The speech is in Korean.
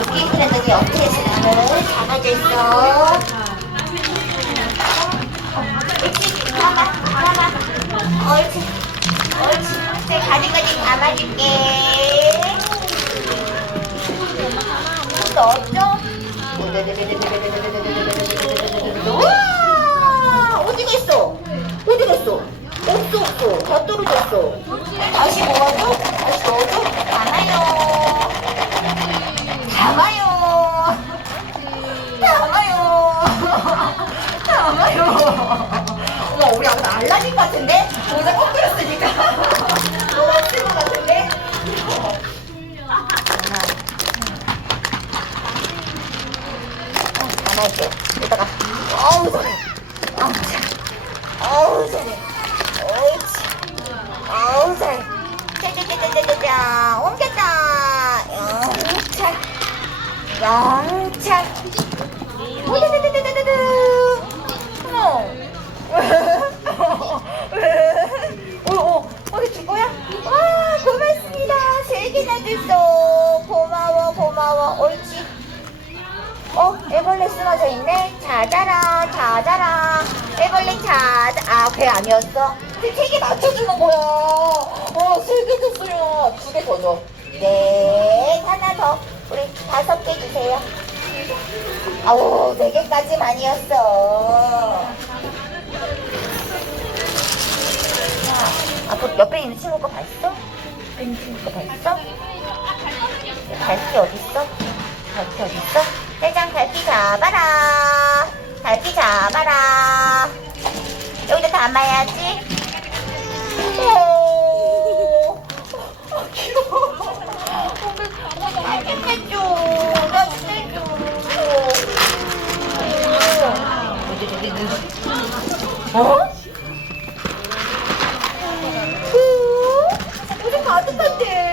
여기 그래도 옆에 있으면 작아져 있어. 옳지, 봐봐, 봐봐. 옳지, 옳지. 제 가지가지 감아줄게. 담아줄게. 이따가. 어우, 잘해. 어우, 잘해. 어우, 잘해. 옳지. 어우, 잘해. 짜자자자자자. 옮겼다. 오다다다다다다. 어머. 어, 어, 어디 줄 거야? 와, 고맙습니다. 세 개나 줬어. 쓰러져 있네. 찾아라, 찾아라. 애벌레 찾아. 아, 걔 아니었어? 세개 맞춰주는 거야. 어, 세개 줬어요. 두 개 더 줘. 네, 하나 더. 우리 다섯 개 주세요. 아우, 네 개까지만이었어. 아, 그 옆에 있는 친구 거 봤어? 옆에 있는 친구 거 봤어? 갈피 어딨어? 갈피 어딨어? 대장 갈피 잡아라. 갈피 잡아라. 여기다 담아야지. 오. 아, 귀여워. 어? 가득한데.